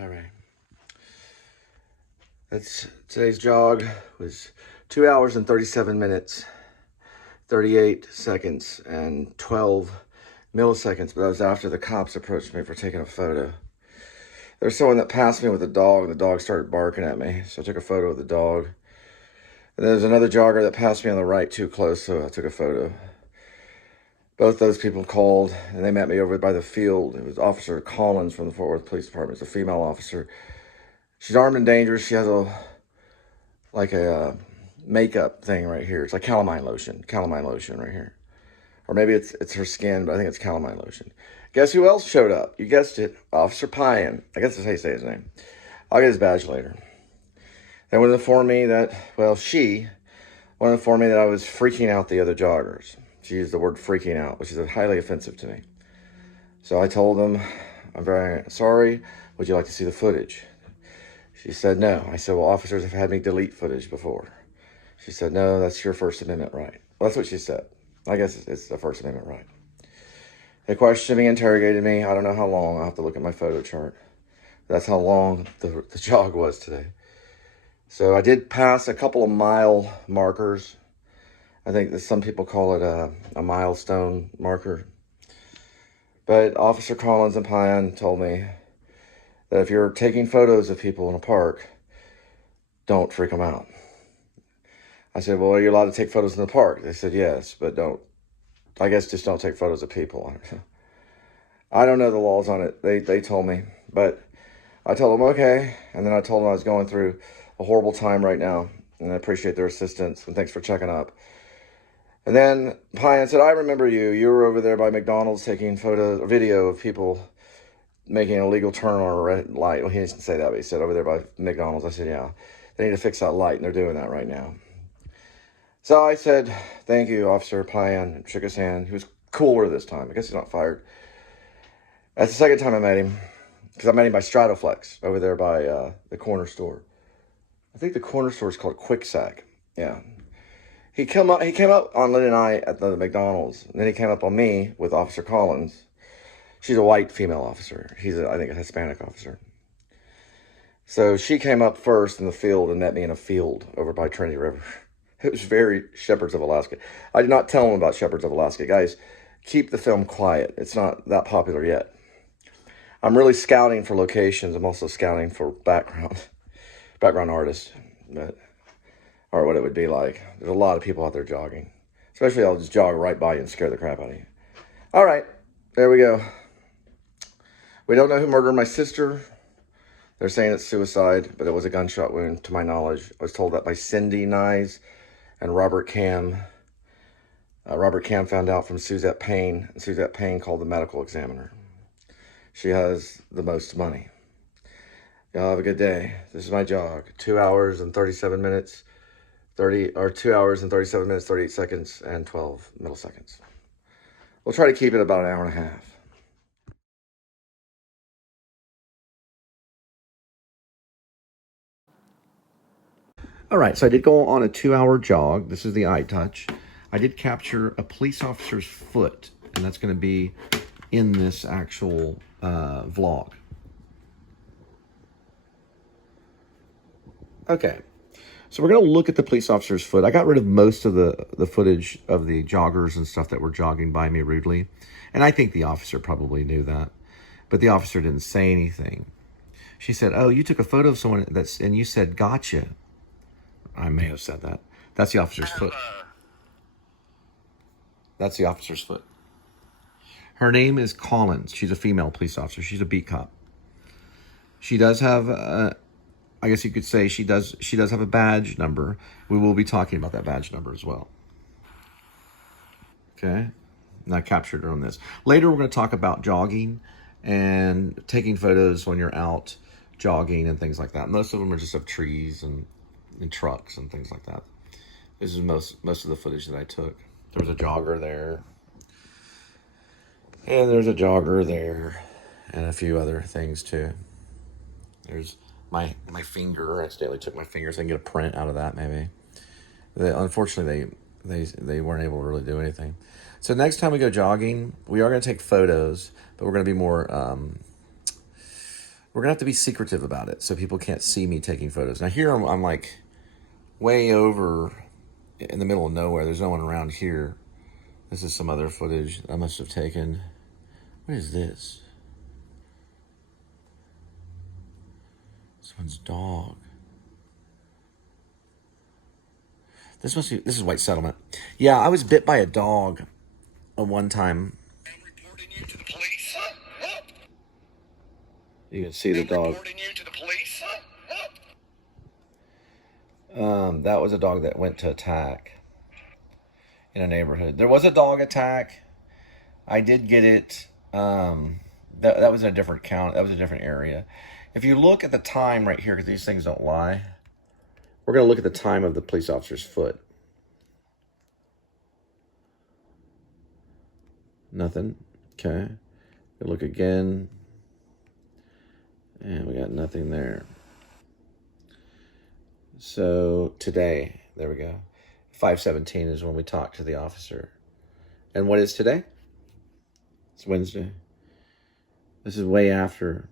all right. Today's jog was 2 hours and 37 minutes, 38 seconds, and 12 milliseconds. But that was after the cops approached me for taking a photo. There's someone that passed me with a dog, and the dog started barking at me, so I took a photo of the dog. And there's another jogger that passed me on the right too close, so I took a photo. Both those people called, and they met me over by the field. It was Officer Collins from the Fort Worth Police Department. It's a female officer. She's armed and dangerous. She has a makeup thing right here. It's like calamine lotion right here. Or maybe it's her skin, but I think it's calamine lotion. Guess who else showed up? You guessed it, Officer Payan. I guess that's how you say his name. I'll get his badge later. They wanted to inform me that, she wanted to inform me that I was freaking out the other joggers. She used the word freaking out, which is highly offensive to me. So I told them, I'm very sorry. Would you like to see the footage? She said no. I said, well, officers have had me delete footage before. She said, no, that's your First Amendment right. Well, that's what she said. I guess it's the First Amendment right. They questioned me, interrogated me. I don't know how long. I'll have to look at my photo chart. That's how long the jog was today. So I did pass a couple of mile markers. I think that some people call it a milestone marker. But Officer Collins and Payan told me that if you're taking photos of people in a park, don't freak them out. I said, well, are you allowed to take photos in the park? They said, yes, but just don't take photos of people. I don't know the laws on it. They told me, but I told them, okay. And then I told them I was going through a horrible time right now, and I appreciate their assistance, and thanks for checking up. And then Payan said, I remember you. You were over there by McDonald's taking video of people making an illegal turn on a red light. Well, he didn't say that, but he said over there by McDonald's. I said, yeah, they need to fix that light, and they're doing that right now. So I said, thank you, Officer Payan, and shook his hand. He was cooler this time. I guess he's not fired. That's the second time I met him, because I met him by Stratoflex over there by the corner store. I think the corner store is called Quick Sack. Yeah. He came up on Lynn and I at the McDonald's, and then he came up on me with Officer Collins. She's a white female officer. He's, I think, a Hispanic officer. So she came up first in the field and met me in a field over by Trinity River. It was very Shepherds of Alaska. I did not tell them about Shepherds of Alaska. Guys, keep the film quiet. It's not that popular yet. I'm really scouting for locations. I'm also scouting for background artists, or what it would be like. There's a lot of people out there jogging. Especially I'll just jog right by you and scare the crap out of you. All right, there we go. We don't know who murdered my sister. They're saying it's suicide, but it was a gunshot wound, to my knowledge. I was told that by Cindy Nyes and Robert Cam. Robert Cam found out from Suzette Payne, and Suzette Payne called the medical examiner. She has the most money. Y'all have a good day. This is my jog. 2 hours and 37 minutes, 2 hours and 37 minutes, 38 seconds, and 12 milliseconds. We'll try to keep it about an hour and a half. All right, so I did go on a 2-hour jog. This is the iTouch. I did capture a police officer's foot, and that's going to be in this actual vlog. Okay, so we're going to look at the police officer's foot. I got rid of most of the footage of the joggers and stuff that were jogging by me rudely, and I think the officer probably knew that, but the officer didn't say anything. She said, oh, you took a photo of someone and you said, gotcha. I may have said that. That's the officer's foot. That's the officer's foot. Her name is Collins. She's a female police officer. She's a beat cop. She does have, I guess you could say she does have a badge number. We will be talking about that badge number as well. Okay. And I captured her on this. Later, we're going to talk about jogging and taking photos when you're out jogging and things like that. Most of them are just of trees and trucks and things like that. This is most of the footage that I took. There was a jogger there, and there's a jogger there, and a few other things too. There's my finger. I accidentally took my finger, so I can get a print out of that maybe. Unfortunately, they weren't able to really do anything. So next time we go jogging, we are going to take photos, but we're going to be more We're going to have to be secretive about it so people can't see me taking photos. Now here I'm like way over in the middle of nowhere. There's no one around here. This is some other footage I must have taken. What is this? Someone's dog. This is White Settlement. Yeah, I was bit by a dog one time. I'm reporting you to the police. You can see the dog. Reporting you to the police. That was a dog that went to attack in a neighborhood. There was a dog attack. I did get it. That was in a different count. That was a different area. If you look at the time right here, because these things don't lie, we're going to look at the time of the police officer's foot. Nothing. Okay. We'll look again. And we got nothing there. So today, there we go. 5:17 is when we talked to the officer. And what is today? It's Wednesday. This is way after.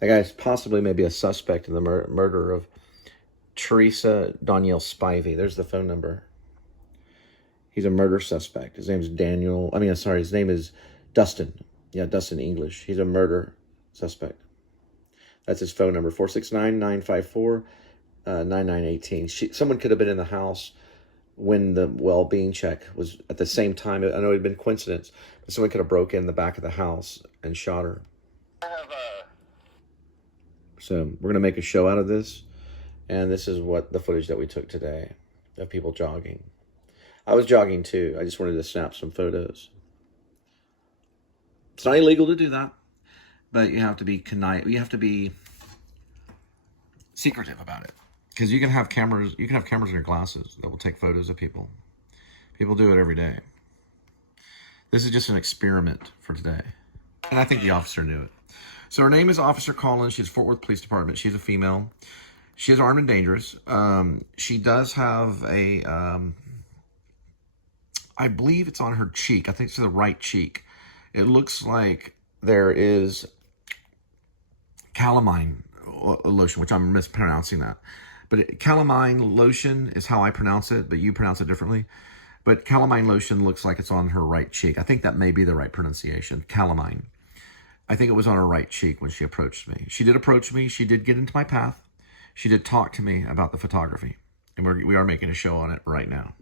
That guy's possibly maybe a suspect in the murder of Teresa Danielle Spivey. There's the phone number. He's a murder suspect. His name is his name is Dustin. Yeah, Dustin English. He's a murder suspect. That's his phone number, 469-954-9918. Someone could have been in the house when the well-being check was at the same time. I know it had been coincidence, but someone could have broke in the back of the house and shot her. So we're going to make a show out of this. And this is what the footage that we took today of people jogging. I was jogging too. I just wanted to snap some photos. It's not illegal to do that, but you have to be secretive about it. Because you can have cameras in your glasses that will take photos of people. People do it every day. This is just an experiment for today. And I think the officer knew it. So her name is Officer Collins. She's Fort Worth Police Department. She's a female. She is armed and dangerous. She does have a, I believe it's on her cheek. I think it's the right cheek. It looks like there is calamine lotion, which I'm mispronouncing that. But calamine lotion is how I pronounce it, but you pronounce it differently. But calamine lotion looks like it's on her right cheek. I think that may be the right pronunciation, calamine. I think it was on her right cheek when she approached me. She did approach me. She did get into my path. She did talk to me about the photography. And we are making a show on it right now.